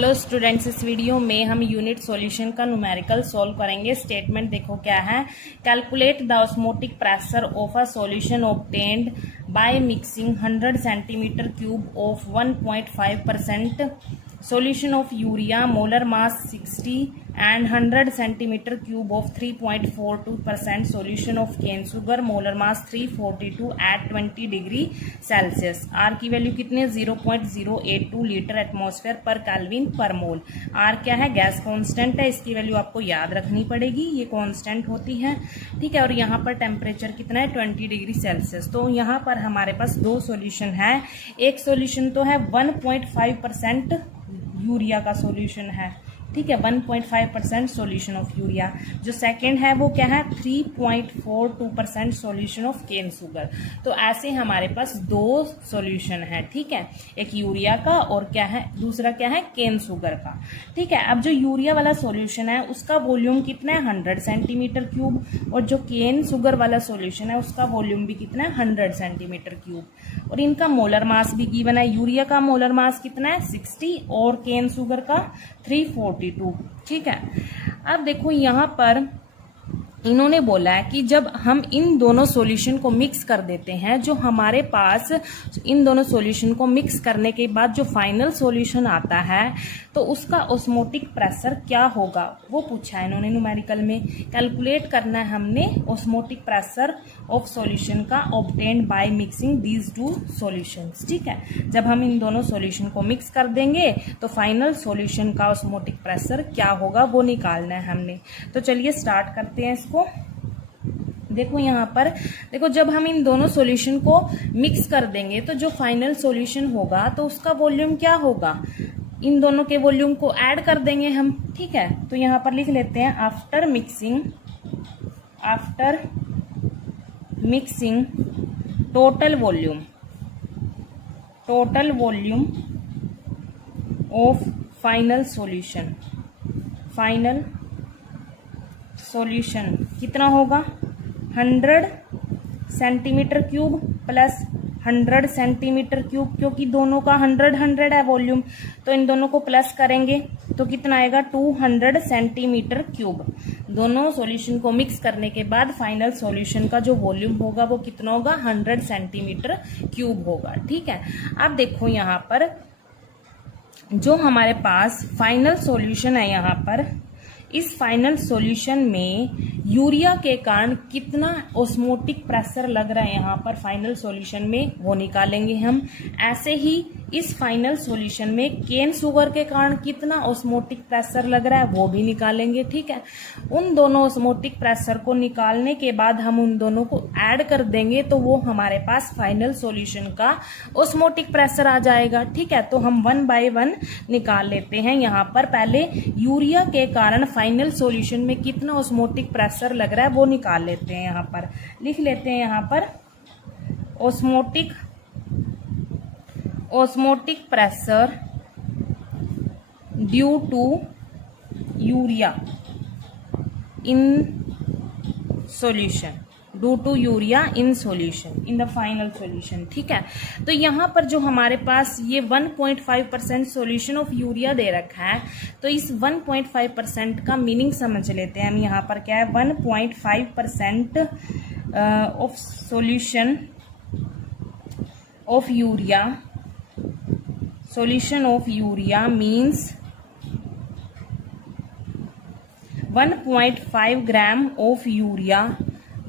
Hello students, इस video में हम यूनिट सॉल्यूशन का न्यूमेरिकल सॉल्व करेंगे। स्टेटमेंट देखो क्या है। Calculate the osmotic pressure of a solution obtained by mixing 100 centimetre cube of 1.5% solution of urea, molar mass 60 and 100 centimeter cube of 3.42% solution of cane sugar, molar mass 342 at 20 degree Celsius. R की value कितने 0.082 litre atmosphere पर kelvin पर मोल। Are क्या है? Gas constant है, इसकी value आपको याद रखनी पड़ेगी, ये कांस्टेंट होती है, ठीक है। और यहाँ पर टेम्परेचर कितना है 20 डिग्री सेल्सियस। तो यहाँ पर हमारे पास दो सॉल्यूशन है। एक सॉल्यूशन तो है 1.5% यूरिया का सॉल्यूशन है, ठीक है, 1.5% सॉल्यूशन ऑफ यूरिया। जो सेकंड है वो क्या है 3.42% सॉल्यूशन ऑफ केन सुगर। तो ऐसे हमारे पास दो सॉल्यूशन है, ठीक है, एक यूरिया का और क्या है दूसरा क्या है केन सुगर का, ठीक है। अब जो यूरिया वाला सॉल्यूशन है उसका वॉल्यूम कितना है 100 सेंटीमीटर क्यूब, और जो केन सुगर वाला सॉल्यूशन है उसका वॉल्यूम भी कितना है 100 सेंटीमीटर क्यूब, और इनका मोलर मास भी गिवन है। यूरिया का मोलर मास कितना है 60 और केन सुगर का 342, ठीक है। अब देखो यहाँ पर इन्होंने बोला है कि जब हम इन दोनों सॉल्यूशन को मिक्स कर देते हैं, जो हमारे पास इन दोनों सॉल्यूशन को मिक्स करने के बाद जो फाइनल सॉल्यूशन आता है तो उसका ऑस्मोटिक प्रेशर क्या होगा वो पूछा है इन्होंने न्यूमेरिकल में। कैलकुलेट करना है हमने ऑस्मोटिक प्रेशर ऑफ सॉल्यूशन का obtained by mixing these two solutions, ठीक है। जब हम इन दोनों सॉल्यूशन को मिक्स कर देंगे तो फाइनल सॉल्यूशन का ऑस्मोटिक प्रेशर क्या होगा वो निकालना है हमने। तो चलिए स्टार्ट करते हैं इसको। देखो यहाँ पर देखो, जब हम इन दोनों सॉल्यूशन को मिक्स कर देंगे तो जो फाइनल सॉल्यूशन होगा तो उसका वॉल्यूम क्या होगा, इन दोनों के वॉल्यूम को ऐड कर देंगे हम, ठीक है। तो यहाँ पर लिख लेते हैं after mixing total volume of final solution कितना होगा 100 centimetre cube plus 100 centimetre cube, क्योंकि दोनों का 100 है वॉल्यूम, तो इन दोनों को प्लस करेंगे तो कितना आएगा 200 सेंटीमीटर क्यूब। दोनों सॉल्यूशन को मिक्स करने के बाद फाइनल सॉल्यूशन का जो वॉल्यूम होगा वो कितना होगा 100 सेंटीमीटर क्यूब होगा, ठीक है। अब देखो यहाँ पर जो हमारे पास फाइनल सॉल्यूशन है, यहाँ पर इस फाइनल सॉल्यूशन में यूरिया के कारण कितना ऑस्मोटिक प्रेशर लग रहा है यहाँ पर फाइनल सॉल्यूशन में वो निकालेंगे हम। ऐसे ही इस फाइनल सॉल्यूशन में केन सुगर के कारण कितना ऑस्मोटिक प्रेशर लग रहा है वो भी निकालेंगे, ठीक है। उन दोनों ऑस्मोटिक प्रेशर को निकालने के बाद हम उन दोनों को ऐड कर देंगे तो वो हमारे पास फाइनल सॉल्यूशन का ऑस्मोटिक प्रेशर आ जाएगा, ठीक है। तो हम 1 बाय 1 निकाल लेते हैं। यहाँ पर पहले यूरिया के कारण फाइनल सॉल्यूशन में कितना ऑस्मोटिक प्रेशर लग रहा है वो निकाल लेते हैं। यहाँ पर लिख लेते हैं यहाँ पर osmotic pressure due to urea in solution in the final solution, ठीक है। तो यहाँ पर जो हमारे पास ये 1.5% सॉल्यूशन ऑफ यूरिया दे रखा है, तो इस 1.5% का मीनिंग समझ लेते हैं हम। यहाँ पर क्या है 1.5% of solution of urea means 1.5 gram of urea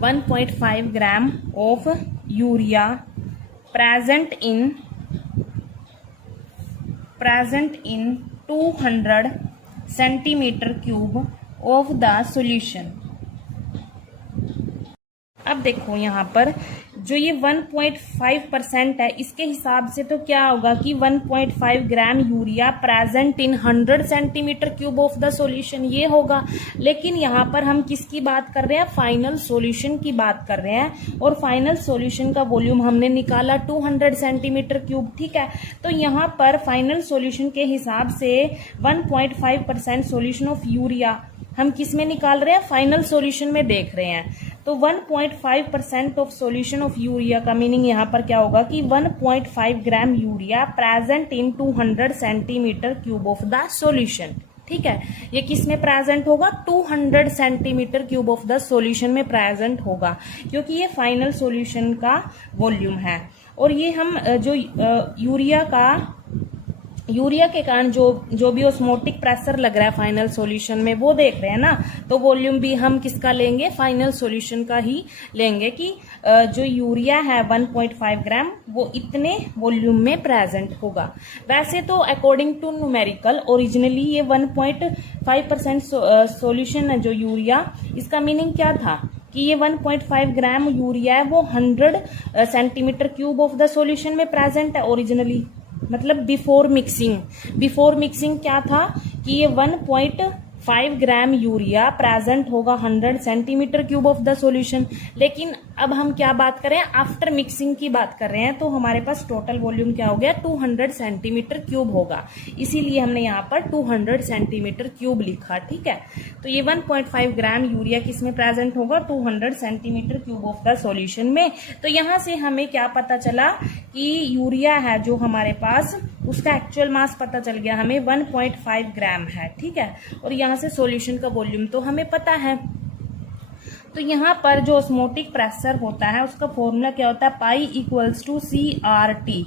1.5 gram of urea present in 200 centimetre cube of the solution. अब देखो यहाँ पर जो ये 1.5% है, इसके हिसाब से तो क्या होगा कि 1.5 gram urea present in 100 centimetre cube of the solution, ये होगा। लेकिन यहाँ पर हम किसकी बात कर रहे हैं, फाइनल सॉल्यूशन की बात कर रहे हैं, और फाइनल सॉल्यूशन का वॉल्यूम हमने निकाला 200 सेंटीमीटर क्यूब, ठीक है। तो यहाँ पर फाइनल सॉल्यूशन के हिसाब से 1.5% सॉल्यूशन ऑफ यूरिया हम किस में निकाल रहे हैं, फाइनल सॉल्यूशन में देख रहे हैं। तो 1.5% ऑफ सॉल्यूशन ऑफ यूरिया का मीनिंग यहाँ पर क्या होगा कि 1.5 gram urea present in 200 centimetre cube of the solution. ठीक है, ये किस में प्रेजेंट होगा? 200 centimetre cube of the solution में प्रेजेंट होगा, क्योंकि ये फाइनल सॉल्यूशन का वॉल्यूम है। और ये हम जो यूरिया के कारण जो भी ऑस्मोटिक प्रेशर लग रहा है फाइनल सॉल्यूशन में वो देख रहे हैं ना, तो वॉल्यूम भी हम किसका लेंगे? फाइनल सॉल्यूशन का ही लेंगे कि जो यूरिया है 1.5 ग्राम वो इतने वॉल्यूम में प्रेजेंट होगा। वैसे तो अकॉर्डिंग टू न्यूमेरिकल ओरिजिनली ये 1.5% सॉल्यूशन है जो यूरिया, इसका मीनिंग क्या था कि ये 1.5 ग्राम यूरिया है वो 100 centimetre cube of the solution में प्रेजेंट है ओरिजिनली, मतलब बिफोर मिक्सिंग क्या था कि ये 1.5 ग्राम यूरिया प्रेजेंट होगा 100 centimetre cube of the solution. लेकिन अब हम क्या बात कर रहे हैं? आफ्टर मिक्सिंग की बात कर रहे हैं, तो हमारे पास टोटल वॉल्यूम क्या हो गया? 200 सेंटीमीटर क्यूब होगा, इसीलिए हमने यहाँ पर 200 सेंटीमीटर क्यूब लिखा। ठीक है, तो ये 1.5 ग्राम यूरिया किस में प्रेजेंट होगा? 200 centimetre cube of the solution में। तो यहाँ से हमें क्या पता चला कि यूरिया है जो हमारे पास, उसका एक्चुअल मास पता चल गया हमें 1.5 ग्राम है। ठीक है, और यहाँ से सॉल्यूशन का वॉल्यूम तो हमें पता है। तो यहाँ पर जो ऑस्मोटिक प्रेशर होता है उसका फॉर्मूला क्या होता है? Pi equals to CRT।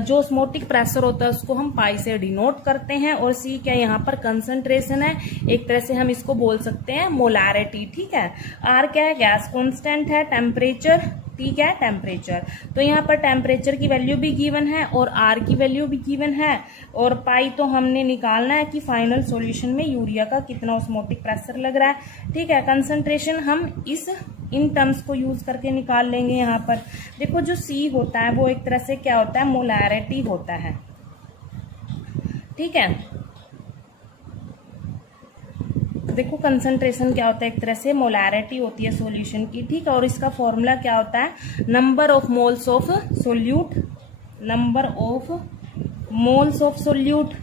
जो ऑस्मोटिक प्रेशर होता है उसको हम पाई से डिनोट करते हैं, और C क्या यहाँ पर कंसंट्रेशन है, एक तरह से हम इसको बोल सकते हैं मोलैरिटी। ठीक है, R क्या है? गैस कांस्टेंट है, टेम्परेचर, ठीक है, टेम्परेचर। तो यहाँ पर टेम्परेचर की वैल्यू भी गिवन है और R की वैल्यू भी गिवन है, और पाई तो हमने निकालना है कि फाइनल सॉल्यूशन में यूरिया का कितना ऑस्मोटिक प्रेशर लग रहा है। ठीक है, कंसंट्रेशन हम इन टर्म्स को यूज करके निकाल लेंगे। यहाँ पर देखो जो C होता है वो एक तरह से क्या होता है? मोलैरिटी होता है। ठीक है, देखो कंसंट्रेशन क्या होता है? एक तरह से मोलैरिटी होती है सॉल्यूशन की। ठीक है, और इसका फॉर्मूला क्या होता है? Number of moles of solute, number of moles of solute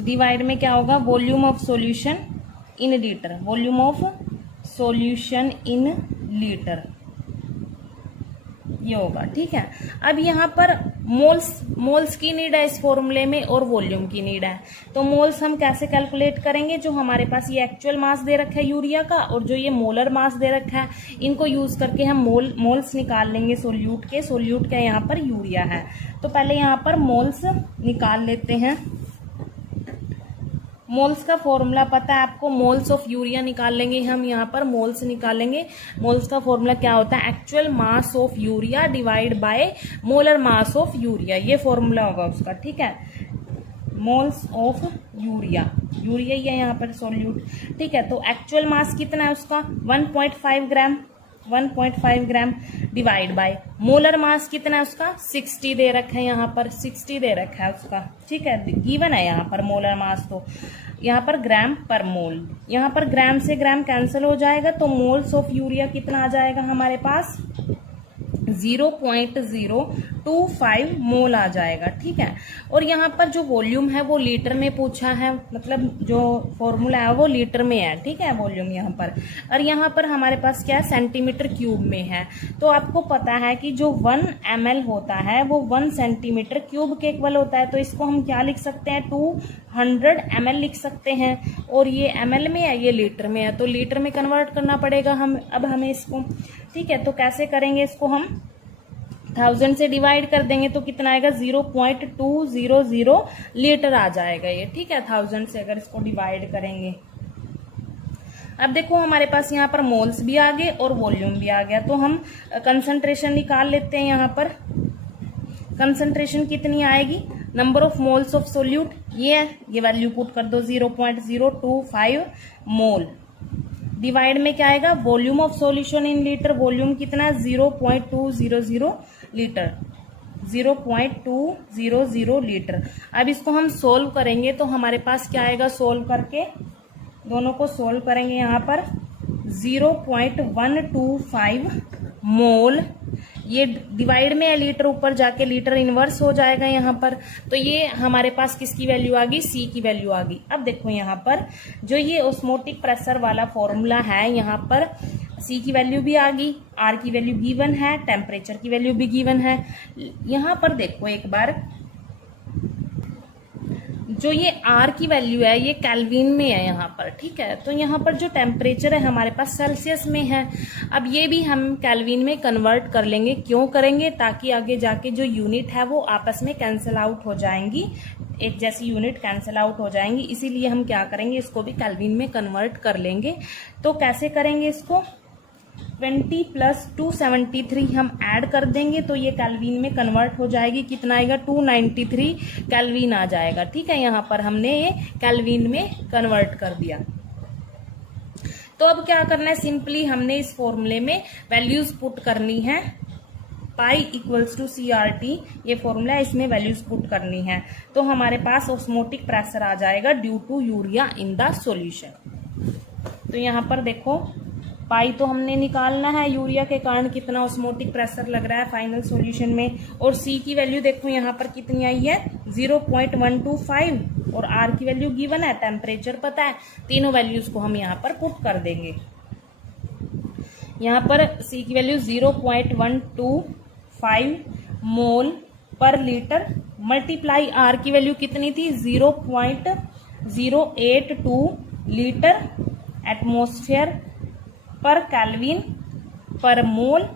divide में क्या होगा? Volume of solution in litre, volume of solution in litre, ये होगा। ठीक है, अब यहाँ पर मोल्स की नीड है इस फॉर्मूले में और वॉल्यूम की नीड है। तो मोल्स हम कैसे कैलकुलेट करेंगे? जो हमारे पास ये एक्चुअल मास दे रखा है यूरिया का और जो ये मोलर मास दे रखा है, इनको यूज करके हम मोल्स निकाल लेंगे सोल्यूट के। सोल्यूट क्या यहाँ पर? यूरिया है। तो पहले यहाँ पर मोल्स निकाल लेते हैं। मोल्स का फॉर्मूला पता है आपको? मोल्स ऑफ यूरिया निकाल लेंगे हम, यहाँ पर मोल्स निकालेंगे। मोल्स का फॉर्मूला क्या होता है? Actual mass of urea divide by molar mass of urea, ये फॉर्मूला होगा उसका। ठीक है, मोल्स ऑफ यूरिया ही है यहाँ पर सोल्यूट। ठीक है, तो एक्चुअल मास कितना है उसका? 1.5 ग्राम, 1.5 gram divide by molar mass कितना है उसका? 60 दे रखा है, यहाँ पर 60 दे रखा है उसका। ठीक है, गिवन है यहाँ पर मोलर मास, तो यहाँ पर ग्राम पर मोल, यहाँ पर ग्राम से ग्राम कैंसिल हो जाएगा, तो मोल्स ऑफ यूरिया कितना आ जाएगा हमारे पास? 0.025 मोल आ जाएगा। ठीक है, और यहाँ पर जो वॉल्यूम है वो लीटर में पूछा है, मतलब जो फॉर्मूला है वो लीटर में है। ठीक है, वॉल्यूम यहाँ पर, और यहाँ पर हमारे पास क्या है? सेंटीमीटर क्यूब में है। तो आपको पता है कि जो 1 ml होता है वो 1 सेंटीमीटर क्यूब के इक्वल होता है। तो इसको हम क्या लिख सकते हैं? 200 ml लिख सकते हैं, और ये ml में है, ये लीटर में है, तो लीटर में कन्वर्ट करना पड़ेगा हमें इसको। ठीक है, तो कैसे करेंगे इसको? हम 1000 से डिवाइड कर देंगे तो कितना आएगा? 0.200 लीटर आ जाएगा ये। ठीक है, 1000 से अगर इसको डिवाइड करेंगे। अब देखो हमारे पास यहाँ पर मोल्स भी आ गए और वॉल्यूम भी आ गया, तो हम कंसंट्रेशन निकाल लेते हैं। यहाँ पर कंसंट्रेशन कितनी आएगी? Number of moles of solute, ये वैल्यू पुट कर दो 0.025 मोल, डिवाइड में क्या आएगा? Volume of solution in litre, volume कितना? 0.200 लीटर, 0.200 लीटर। अब इसको हम सोल्व करेंगे तो हमारे पास क्या आएगा? सोल्व करके दोनों को सोल्व करेंगे, यहाँ पर 0.125 मोल ये डिवाइड में है, लीटर ऊपर जाके लीटर इनवर्स हो जाएगा यहाँ पर। तो ये हमारे पास किसकी वैल्यू आ गई, सी की वैल्यू आ गई। अब देखो यहाँ पर जो ये ऑस्मोटिक प्रेशर वाला फॉर्मूला है, यहाँ पर सी की वैल्यू भी आ गई, आर की वैल्यू गिवन है, टेम्परेचर की वैल्यू भी गिवन है। यहाँ पर देखो एक बार, जो ये आर की वैल्यू है ये केल्विन में है यहाँ पर, ठीक है। तो यहाँ पर जो टेम्परेचर है हमारे पास सेल्सियस में है। अब ये भी हम केल्विन में कन्वर्ट कर लेंगे। क्यों करेंगे, ताकि आगे जाके जो यूनिट है वो आपस में कैंसिल आउट हो जाएंगी, एक जैसी यूनिट कैंसिल आउट हो जाएंगी। इसीलिए हम क्या करेंगे, इसको भी केल्विन में कन्वर्ट कर लेंगे। तो कैसे करेंगे इसको, 20 प्लस 273 हम ऐड कर देंगे तो ये केल्विन में कन्वर्ट हो जाएगी। कितना आएगा, 293 केल्विन आ जाएगा, ठीक है। यहाँ पर हमने ये केल्विन में कन्वर्ट कर दिया। तो अब क्या करना है, सिंपली हमने इस फॉर्मूले में वैल्यूज पुट करनी है। पाई इक्वल्स टू CRT ये फॉर्मूला है, इसमें वैल्यूज पुट करनी है। तो हमारे पास ऑस्मोटिक प्रेशर आ जाएगा due to urea in the solution. तो यहाँ पर देखो पाई तो हमने निकालना है, यूरिया के कारण कितना ऑस्मोटिक प्रेशर लग रहा है फाइनल सॉल्यूशन में। और सी की वैल्यू देखो यहाँ पर कितनी आई है, 0.125, और आर की वैल्यू गिवन है, टेम्परेचर पता है। तीनों वैल्यूज को हम यहाँ पर पुट कर देंगे। यहाँ पर सी की वैल्यू 0.125 मोल पर लीटर, मल्टीप्लाई आर की वैल्यू कितनी थी, 0.082 लीटर एटमॉस्फेयर पर केल्विन पर मोल,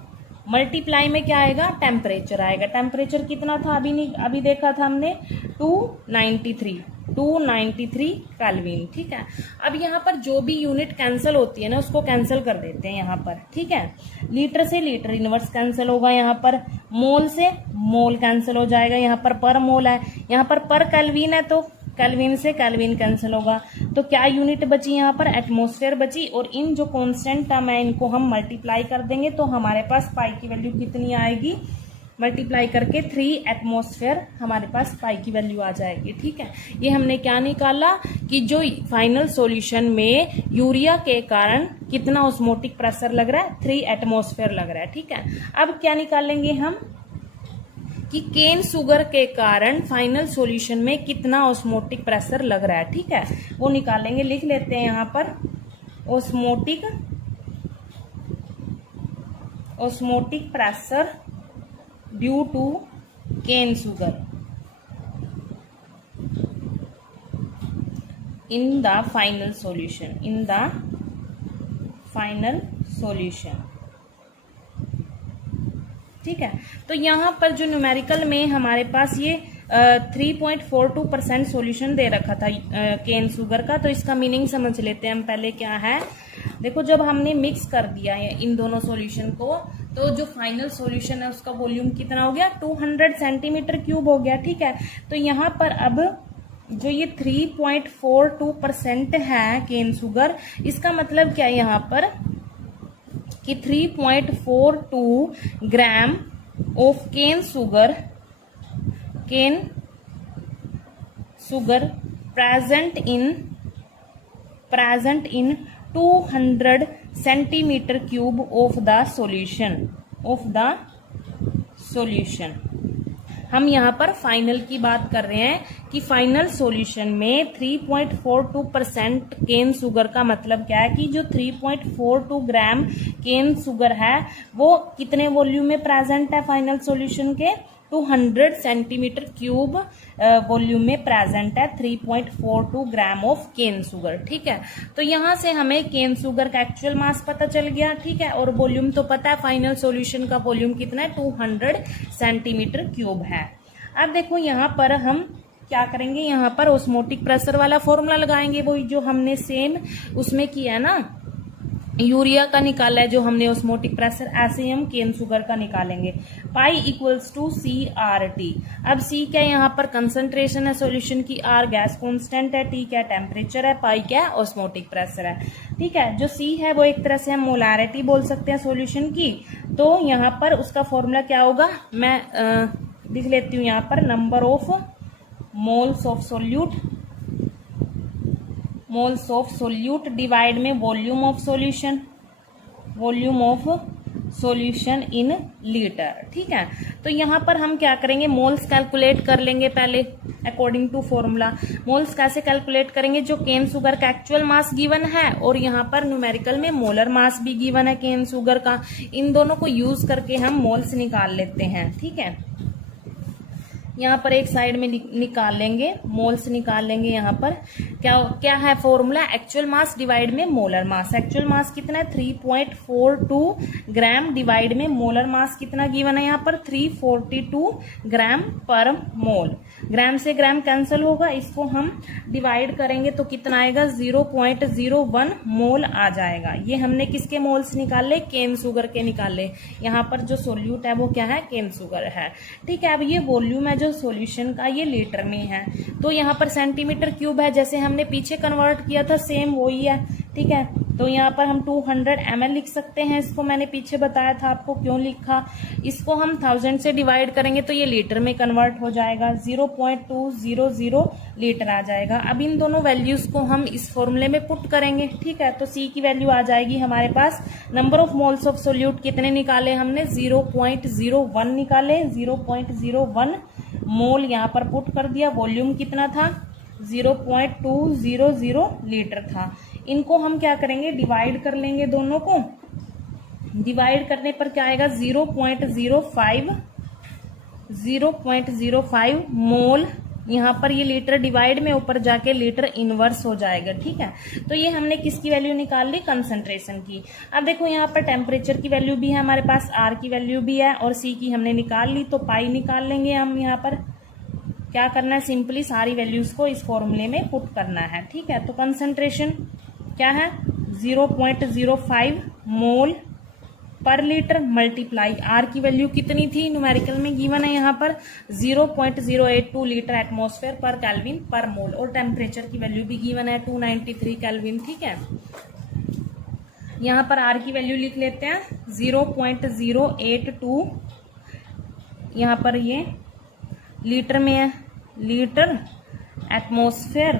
मल्टीप्लाई में क्या आएगा, टेम्परेचर आएगा। टेम्परेचर कितना था, अभी देखा था हमने, 293 केल्विन, ठीक है। अब यहाँ पर जो भी यूनिट कैंसिल होती है ना उसको कैंसिल कर देते हैं यहाँ पर, ठीक है। लीटर से लीटर इनवर्स कैंसिल होगा, यहाँ पर मोल से मोल कैंसिल हो जाएगा, यहाँ पर मोल है, यहाँ पर केल्विन है तो केल्विन से केल्विन कैंसिल होगा। तो क्या यूनिट बची यहाँ पर, एटमॉस्फेयर बची। और इन जो कांस्टेंट टर्म है इनको हम मल्टीप्लाई कर देंगे तो हमारे पास पाई की वैल्यू कितनी आएगी, मल्टीप्लाई करके 3 एटमॉस्फेयर हमारे पास पाई की वैल्यू आ जाएगी, ठीक है। ये हमने क्या निकाला कि जो फाइनल सॉल्यूशन में यूरिया के कारण कितना ऑस्मोटिक प्रेशर लग रहा है, 3 एटमॉस्फेयर लग रहा है, ठीक है। अब क्या निकालेंगे हम कि केन शुगर के कारण फाइनल सॉल्यूशन में कितना ऑस्मोटिक प्रेशर लग रहा है, ठीक है। वो निकालेंगे, लिख लेते हैं यहाँ पर osmotic pressure due to cane sugar in the final solution, ठीक है। तो यहाँ पर जो न्यूमेरिकल में हमारे पास ये 3.42% सॉल्यूशन दे रखा था केन शुगर का। तो इसका मीनिंग समझ लेते हैं हम पहले क्या है। देखो जब हमने मिक्स कर दिया है इन दोनों सॉल्यूशन को तो जो फाइनल सॉल्यूशन है उसका वॉल्यूम कितना हो गया, 200 सेंटीमीटर क्यूब हो गया, ठीक है। तो यहाँ पर अब जो ये 3.42% है केन शुगर, इसका मतलब क्या है यहाँ पर कि 3.42 gram of cane sugar present in 200 centimetre cube of the solution. हम यहाँ पर फाइनल की बात कर रहे हैं कि फाइनल सॉल्यूशन में 3.42% केन शुगर का मतलब क्या है कि जो 3.42 ग्राम केन शुगर है वो कितने वॉल्यूम में प्रेजेंट है फाइनल सॉल्यूशन के, 200 सेंटीमीटर क्यूब वॉल्यूम में प्रेजेंट है 3.42 ग्राम ऑफ केन शुगर, ठीक है। तो यहाँ से हमें केन शुगर का एक्चुअल मास पता चल गया, ठीक है। और वॉल्यूम तो पता है, फाइनल सॉल्यूशन का वॉल्यूम कितना है, 200 सेंटीमीटर क्यूब है। अब देखो यहाँ पर हम क्या करेंगे, यहाँ पर ऑस्मोटिक प्रेशर वाला फॉर्मूला लगाएंगे, वही जो हमने सेम उसमें किया है ना, यूरिया का निकाला है जो हमने ऑस्मोटिक प्रेशर, ऐसे ही हम केन शुगर का निकालेंगे। Pi equals to CRT। अब C क्या है, यहाँ पर कंसंट्रेशन है सॉल्यूशन की, R गैस कांस्टेंट है, T क्या टेम्परेचर है, पाई क्या है ऑस्मोटिक प्रेशर है, ठीक है। जो C है वो एक तरह से हम मोलारिटी बोल सकते हैं सॉल्यूशन की। तो यहाँ पर उसका फॉर्मूला क्या होगा, मैं लिख लेती हूँ यहाँ पर, number of moles of solute divide में volume of solution in litre. ठीक है, तो यहाँ पर हम क्या करेंगे, मोल्स कैलकुलेट कर लेंगे पहले अकॉर्डिंग टू फॉर्मूला। मोल्स कैसे कैलकुलेट करेंगे, जो केन शुगर का एक्चुअल मास गिवन है और यहाँ पर न्यूमेरिकल में मोलर मास भी गिवन है केन शुगर का, इन दोनों को यूज करके हम मोल्स निकाल लेते हैं। ठीक है, यहाँ पर एक साइड में निकाल लेंगे, मोल्स निकाल लेंगे। यहाँ पर क्या क्या है फॉर्मूला, एक्चुअल मास डिवाइड में मोलर मास। एक्चुअल मास कितना है 3.42 ग्राम डिवाइड में मोलर मास कितना गिवन है यहाँ पर 342 ग्राम पर मोल। ग्राम से ग्राम कैंसिल होगा, इसको हम डिवाइड करेंगे तो कितना आएगा 0.01 मोल आ जाएगा। ये हमने किसके मोल्स निकाले, केन शुगर के निकाले। यहाँ पर जो सोल्यूट है वो क्या है, केन शुगर है। ठीक है, अब ये वॉल्यूम है जो सॉल्यूशन का, ये लीटर में है, तो यहाँ पर सेंटीमीटर क्यूब है, जैसे हमने पीछे कन्वर्ट किया था सेम वही है। ठीक है, तो यहाँ पर हम 200 ml लिख सकते हैं, इसको मैंने पीछे बताया था आपको क्यों लिखा। इसको हम 1000 से डिवाइड करेंगे तो ये लीटर में कन्वर्ट हो जाएगा, 0.200 लीटर आ जाएगा। अब इन दोनों वैल्यूज को हम इस फॉर्मूले में पुट करेंगे। ठीक है, तो C की वैल्यू आ जाएगी हमारे पास, number of moles of solute कितने निकाले हमने, 0.01 निकाले, 0.01 मोल यहाँ पर पुट कर दिया। वॉल्यूम कितना था, 0.200 लीटर था। इनको हम क्या करेंगे, डिवाइड कर लेंगे दोनों को। डिवाइड करने पर क्या आएगा 0.05 मोल। यहाँ पर ये लीटर डिवाइड में ऊपर जाके लीटर इनवर्स हो जाएगा। ठीक है, तो ये हमने किसकी वैल्यू निकाल ली, कंसंट्रेशन की। अब देखो यहाँ पर टेम्परेचर की वैल्यू भी है हमारे पास, आर की वैल्यू भी है और सी की हमने निकाल ली, तो पाई निकाल लेंगे हम। यहाँ पर क्या करना है, सिंपली सारी वैल्यूज को इस फॉर्मूले में पुट करना है। ठीक है, तो कंसंट्रेशन क्या है 0.05 मोल पर लीटर मल्टीप्लाई आर की वैल्यू कितनी थी, न्यूमेरिकल में गिवन है यहाँ पर 0.082 लीटर एटमॉस्फेयर पर केल्विन पर मोल, और टेम्परेचर की वैल्यू भी गिवन है 293 केल्विन। ठीक है, यहाँ पर आर की वैल्यू लिख लेते हैं 0.082, यहाँ पर ये लीटर में है, लीटर एटमॉस्फेयर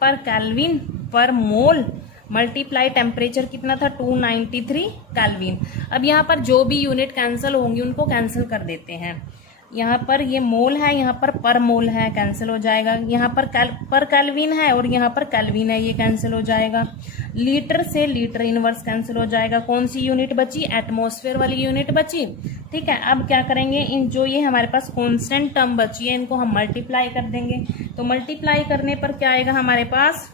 पर केल्विन पर मोल मल्टीप्लाई टेम्परेचर कितना था 293 केल्विन। अब यहाँ पर जो भी यूनिट कैंसिल होंगी उनको कैंसिल कर देते हैं। यहाँ पर ये मोल है, यहाँ पर मोल है, कैंसिल हो जाएगा। यहाँ पर केल्विन है और यहाँ पर केल्विन है, ये कैंसिल हो जाएगा। लीटर से लीटर इनवर्स कैंसिल हो जाएगा। कौन सी यूनिट बची, एटमॉस्फेयर वाली यूनिट बची। ठीक है, अब क्या करेंगे, इन जो ये हमारे पास कांस्टेंट टर्म बची है इनको हम मल्टीप्लाई कर देंगे। तो मल्टीप्लाई करने पर क्या आएगा हमारे पास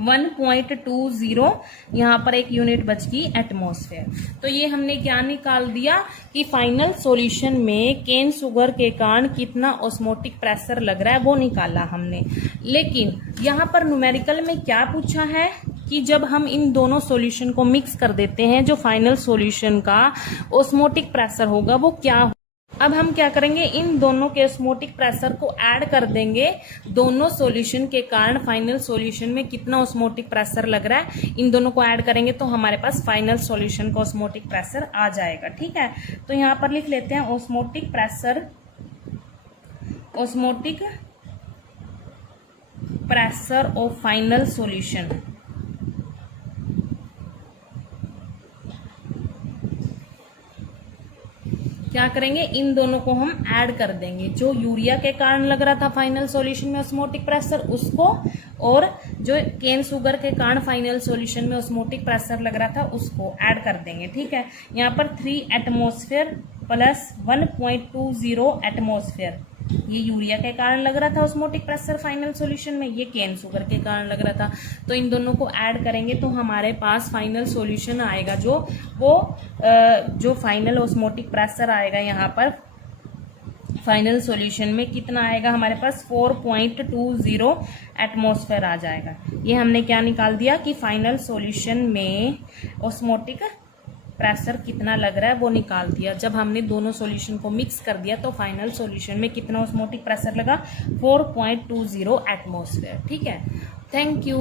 1.20, यहाँ पर एक यूनिट बच गई एटमॉस्फेयर। तो ये हमने क्या निकाल दिया कि फाइनल सॉल्यूशन में केन शुगर के कारण कितना ऑस्मोटिक प्रेशर लग रहा है वो निकाला हमने। लेकिन यहाँ पर न्यूमेरिकल में क्या पूछा है कि जब हम इन दोनों सॉल्यूशन को मिक्स कर देते हैं जो फाइनल सॉल्यूशन का ऑस्मोटिक प्रेशर होगा वो क्या होगा। अब हम क्या करेंगे, इन दोनों के ऑस्मोटिक प्रेशर को ऐड कर देंगे। दोनों सॉल्यूशन के कारण फाइनल सॉल्यूशन में कितना ऑस्मोटिक प्रेशर लग रहा है, इन दोनों को ऐड करेंगे तो हमारे पास फाइनल सॉल्यूशन का ऑस्मोटिक प्रेशर आ जाएगा। ठीक है, तो यहाँ पर लिख लेते हैं osmotic pressure of final solution. क्या करेंगे, इन दोनों को हम ऐड कर देंगे। जो यूरिया के कारण लग रहा था फाइनल सॉल्यूशन में ऑस्मोटिक प्रेशर उसको, और जो केन शुगर के कारण फाइनल सॉल्यूशन में ऑस्मोटिक प्रेशर लग रहा था उसको ऐड कर देंगे। ठीक है, यहाँ पर 3 एटमॉस्फेयर प्लस 1.20 एटमॉस्फेयर, ये यूरिया के कारण लग रहा था ऑस्मोटिक प्रेशर फाइनल सॉल्यूशन में, ये केन शुगर के कारण लग रहा था। तो इन दोनों को ऐड करेंगे तो हमारे पास फाइनल सॉल्यूशन आएगा जो फाइनल ऑस्मोटिक प्रेशर आएगा यहाँ पर फाइनल सॉल्यूशन में कितना आएगा हमारे पास 4.20 एटमॉस्फेयर आ जाएगा। ये हमने क्या निकाल दिया कि फाइनल सॉल्यूशन में ऑस्मोटिक प्रेशर कितना लग रहा है वो निकाल दिया। जब हमने दोनों सॉल्यूशन को मिक्स कर दिया तो फाइनल सॉल्यूशन में कितना ऑस्मोटिक प्रेशर लगा 4.20 एटमॉस्फेयर। ठीक है, थैंक यू।